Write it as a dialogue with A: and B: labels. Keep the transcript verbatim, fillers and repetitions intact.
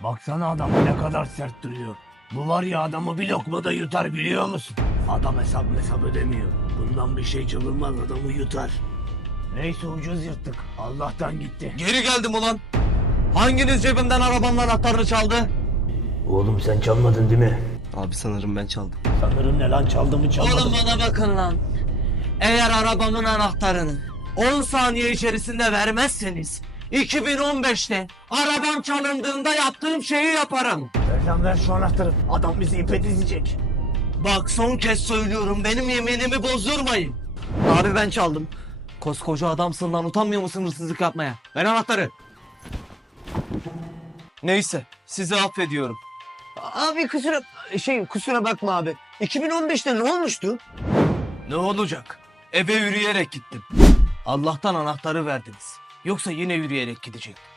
A: Baksana adamı ne kadar sert duruyor. Bu var ya adamı bir lokmada yutar biliyor musun? Adam hesap hesap ödemiyor. Bundan bir şey çalınmaz adamı yutar. Neyse ucuz yırttık. Allah'tan gitti.
B: Geri geldim ulan. Hanginiz cebimden arabanın anahtarını çaldı?
A: Oğlum sen çalmadın değil mi?
B: Abi sanırım ben çaldım.
A: Sanırım ne lan çaldı mı çalmadı
B: Oğlum
A: mı?
B: bana bakın lan. Eğer arabamın anahtarını on saniye içerisinde vermezseniz iki bin on beşte arabam çalındığında yaptığım şeyi yaparım.
A: Ver lan ver şu anahtarı. Adam bizi ipe dizecek.
B: Bak son kez söylüyorum, benim yeminimi bozdurmayın. Abi ben çaldım. Koskoca adamsın lan, utanmıyor musun hırsızlık yapmaya? Ver anahtarı. Neyse, sizi affediyorum. Abi kusura şey kusura bakma abi. iki bin on beşte ne olmuştu? Ne olacak? Eve yürüyerek gittim. Allah'tan anahtarı verdiniz. Yoksa yine yürüyerek gidecektim.